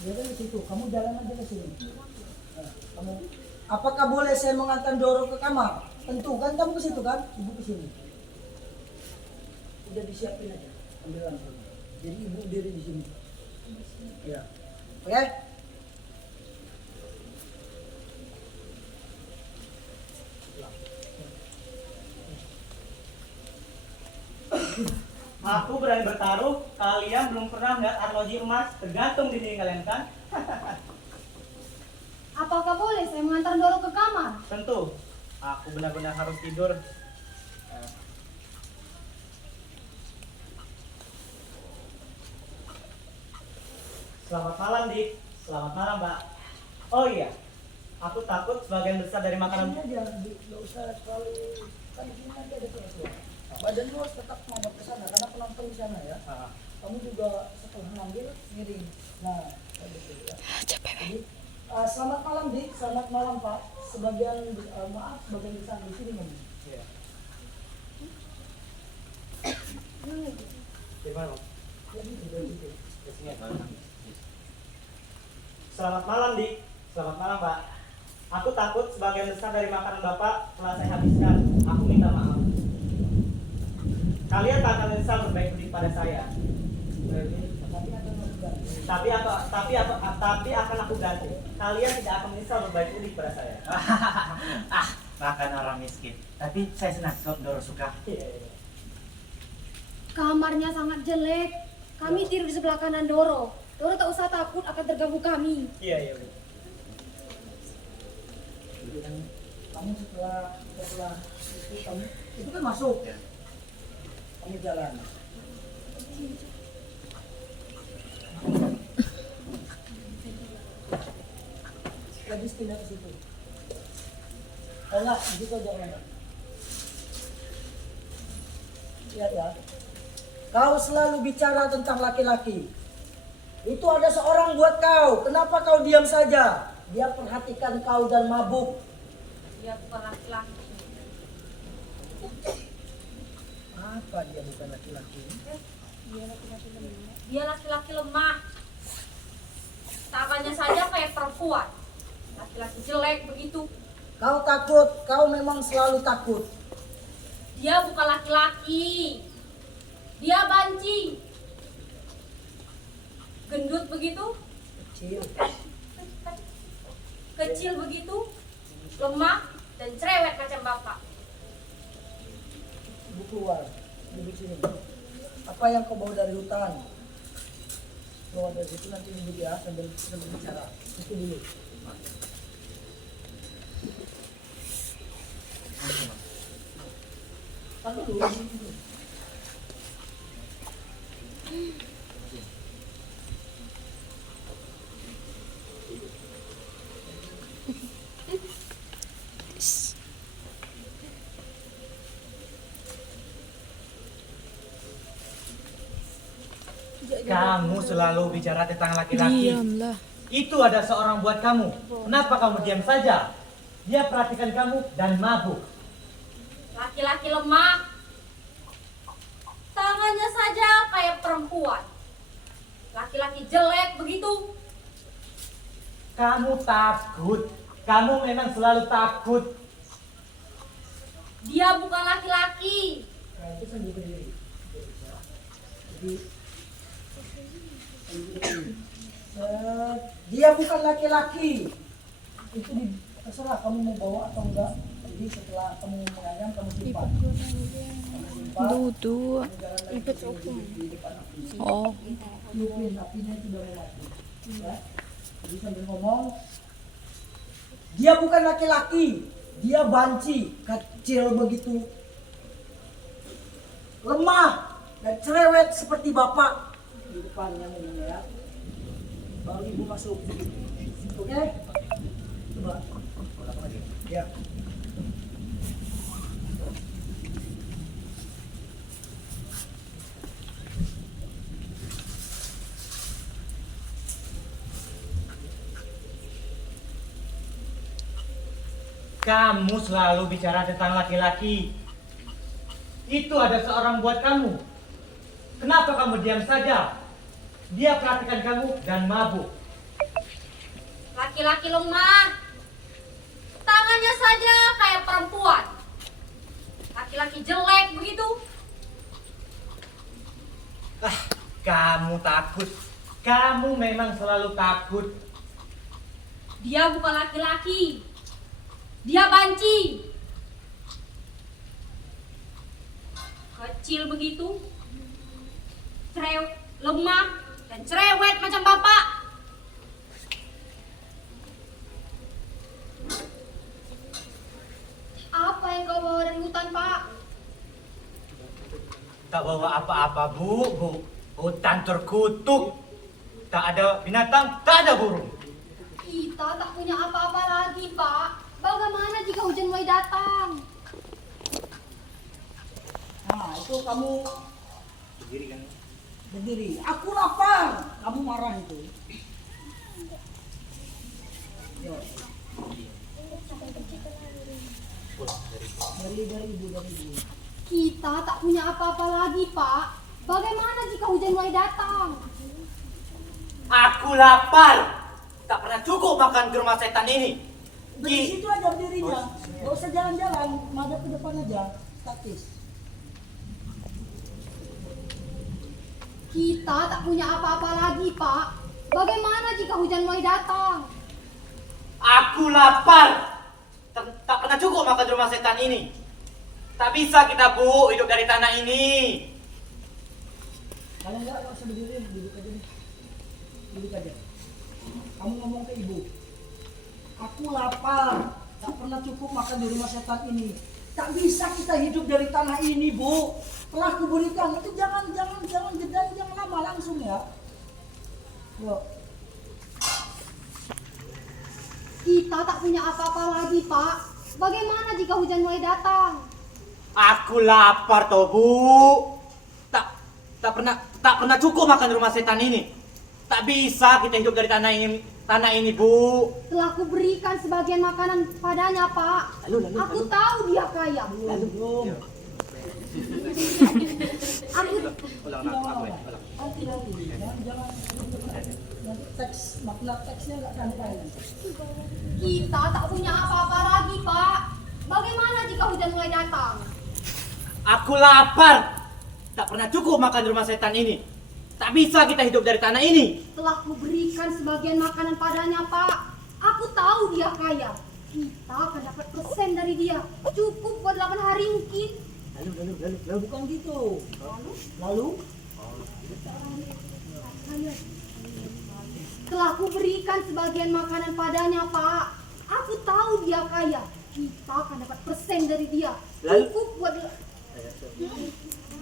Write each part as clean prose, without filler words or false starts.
Dia kan di situ. Kamu jalan aja ke sini. Nah, kamu, apakah boleh saya mengantar Doro ke kamar? Tentu kan kamu ke situ kan? Ibu ke sini. Udah disiapin aja. Ambil langsung. Jadi ibu diri di sini. Ya. Oke? Aku berani bertaruh, kalian belum pernah melihat arloji emas tergantung di diri kalian kan? Apakah boleh saya mengantar Doro ke kamar? Tentu, aku benar-benar harus tidur. Selamat malam, Dik. Selamat malam, Mbak. Oh iya, aku takut sebagian besar dari makanan... Sini aja, nggak usah terlalu. Kan di sini nanti ada kelas. Badan lu harus tetap menghadap ke sana karena penonton di sana ya. Kamu juga setelah ngambil miring. Nah, kayak gitu ya. Jadi, selamat malam Dik, selamat malam Pak. Sebagian maaf, sebagian besar di sini ngomong. Iya. Gimana? Jadi udah gitu. Selamat malam, Dik. Selamat malam, Mbak. Aku takut sebagian besar dari makanan Bapak telah saya habiskan. Aku minta maaf. Kalian tak akan menyesal berbaik budi pada saya. Tapi akan aku ganti. Kalian tidak akan menyesal berbaik budi pada saya. Makan orang miskin. Tapi saya senang kalau Doro suka. Kamarnya sangat jelek. Kami tidur di sebelah kanan Doro. Doro tak usah takut akan terganggu kami. Iya, Bu. Kamu setelah itu kamu itu kan masuk. Ya. Kamu jalan. Gadis pindah ke situ. Oh enggak, di situ aja enggak. Ya ya. Kau selalu bicara tentang laki-laki. Itu ada seorang buat kau. Kenapa kau diam saja? Dia perhatikan kau dan mabuk. Dia bukan laki-laki. Apa dia bukan laki-laki? Dia laki-laki lemah. Tangannya saja kayak perempuan. Laki-laki jelek begitu. Kau takut, kau memang selalu takut. Dia bukan laki-laki. Dia banci. Gendut begitu, Kecil. kecil begitu, lemah dan cerewet macam bapak. Ibu keluar, duduk sini. Apa yang kau bawa dari hutan? Bawa dari situ nanti duduk ya sambil bicara. Itu dulu. Tapi dulu. Kamu selalu bicara tentang laki-laki. Diamlah. Itu ada seorang buat kamu. Kenapa kamu diam saja? Dia perhatikan kamu dan mabuk. Laki-laki lemah. Tangannya saja kayak perempuan. Laki-laki jelek begitu. Kamu takut. Kamu memang selalu takut. Dia bukan laki-laki. Nah, itu sambil berdiri. Jadi, dia bukan laki-laki. Itu terserah kamu mau bawa atau enggak. Jadi setelah kamu menganyam kamu simpan. Kamu simpan. Duduk. Kamu jalan lagi di depan api. Oh. Tiupin apinya itu udah mau mati. Ya. Jadi sambil ngomong, dia bukan laki-laki. Dia banci, kecil begitu. Lemah dan cerewet seperti bapak. Di depannya ngomongnya ya. Baru ibu masuk. Oke? Coba. Ya. Kamu selalu bicara tentang laki-laki. Itu ada seorang buat kamu. Kenapa kamu diam saja? Dia perhatikan kamu dan mabuk. Laki-laki lemah. Tangannya saja kayak perempuan. Laki-laki jelek begitu. Kamu takut. Kamu memang selalu takut. Dia bukan laki-laki. Dia banci. Kecil begitu. Lemah dan cerewet macam bapak. Apa yang kau bawa dari hutan, Pak? Tak bawa apa-apa, Bu. Hutan terkutuk. Tak ada binatang, tak ada burung. Kita tak punya apa-apa lagi, Pak. Bagaimana jika hujan mulai datang? Nah, itu kamu Berdiri kan? berdiri. Aku lapar. Kamu marah itu. Yo. Dari ibu. Kita tak punya apa-apa lagi, Pak. Bagaimana jika hujan mulai datang? Aku lapar. Tak pernah cukup makan di rumah setan ini. Di situ aja berdirinya. Gak usah jalan-jalan, madep ke depan aja. Statis. Kita tak punya apa-apa lagi, Pak. Bagaimana jika hujan mulai datang? Aku lapar. Tak pernah cukup makan di rumah setan ini. Tak bisa kita, Bu, hidup dari tanah ini. Kalau enggak, gak usah berdiri, duduk aja nih. Duduk aja. Kamu ngomong ke ibu. Aku lapar. Tak pernah cukup makan di rumah setan ini. Tak bisa kita hidup dari tanah ini, Bu. Telah kuberikan. Itu jangan jeda, jangan lama, langsung ya. Yuk. Kita tak punya apa-apa lagi, Pak. Bagaimana jika hujan mulai datang? Aku lapar, toh, Bu. Tak pernah cukup makan di rumah setan ini. Tak bisa kita hidup dari tanah ini, Bu. Telah kuberikan sebagian makanan padanya, Pak. Aku tahu dia kaya. Belum. Aku Nanti. Jangan. Nanti teks, makna teksnya nggak sampai. Kita tak punya apa-apa lagi, Pak. Bagaimana jika hujan mulai datang? Aku lapar. Tak pernah cukup makan di rumah setan ini. Tak bisa kita hidup dari tanah ini. Telah kuberikan sebagian makanan padanya, Pak. Aku tahu dia kaya. Kita akan dapat persen dari dia. Cukup buat 8 hari mungkin. Lalu bukan gitu. Lalu? Telah kuberikan sebagian makanan padanya, Pak. Aku tahu dia kaya. Kita akan dapat persen dari dia. Cukup buat...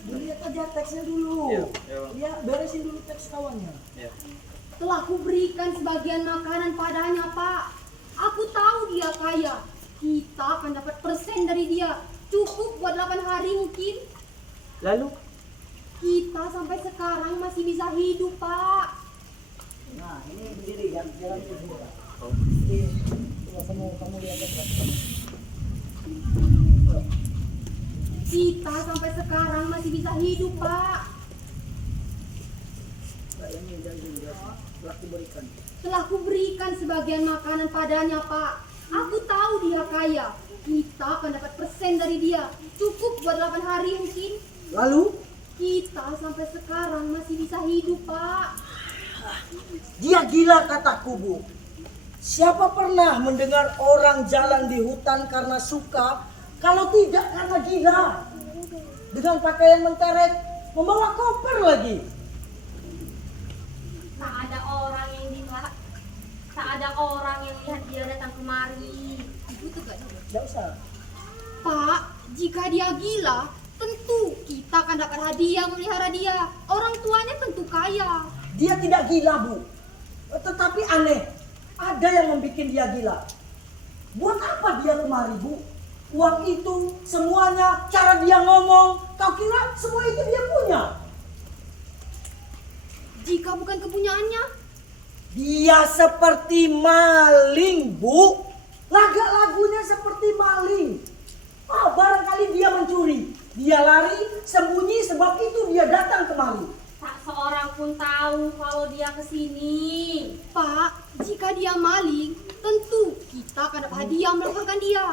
Lihat aja teksnya dulu. Dia beresin dulu teks kawannya. Telah kuberikan sebagian makanan padanya, Pak. Aku tahu dia kaya. Kita akan dapat persen dari dia. Cukup buat 8 hari mungkin. Lalu? Kita sampai sekarang masih bisa hidup, Pak. Nah, ini berdiri, jalan berdiri. Jadi, coba kamu lihat aja. Kita sampai sekarang masih bisa hidup, Pak. Ini jangan laku berikan. Telah kuberikan sebagian makanan padanya, Pak. Aku tahu dia kaya. Kita akan dapat persen dari dia. Cukup buat 8 hari mungkin. Lalu? Kita sampai sekarang masih bisa hidup, Pak. Dia gila, kataku, Bu. Siapa pernah mendengar orang jalan di hutan karena suka, kalau tidak karena gila? Dengan pakaian menteret, membawa koper lagi. Tak ada orang yang lihat dia datang kemari. Itu gak? Tidak usah. Pak, jika dia gila, tentu kita akan dapat hadiah melihara dia. Orang tuanya tentu kaya. Dia tidak gila, Bu. Tetapi aneh. Ada yang membuat dia gila. Buat apa dia kemari, Bu? Uang itu, semuanya, cara dia ngomong. Kau kira semua itu dia punya? Jika bukan kepunyaannya, Dia seperti maling, Bu. Lagu-lagunya seperti maling. Barangkali dia mencuri. Dia lari, sembunyi, sebab itu dia datang kemari. Tak seorang pun tahu kalau dia kesini. Pak, jika dia maling, tentu kita akan dapat hadiah melaporkan dia.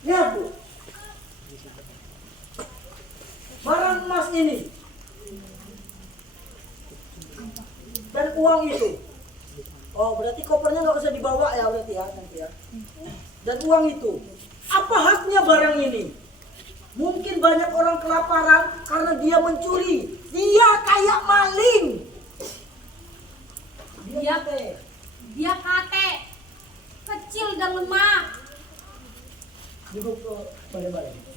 Lihat Bu, barang emas ini dan uang itu. Oh, berarti kopernya nggak usah dibawa ya berarti ya nanti ya. Dan uang itu, apa haknya barang ini? Mungkin banyak orang kelaparan karena dia mencuri. Dia kayak maling. Dia kate, kecil dan lemah. Duduk ke balai-balai.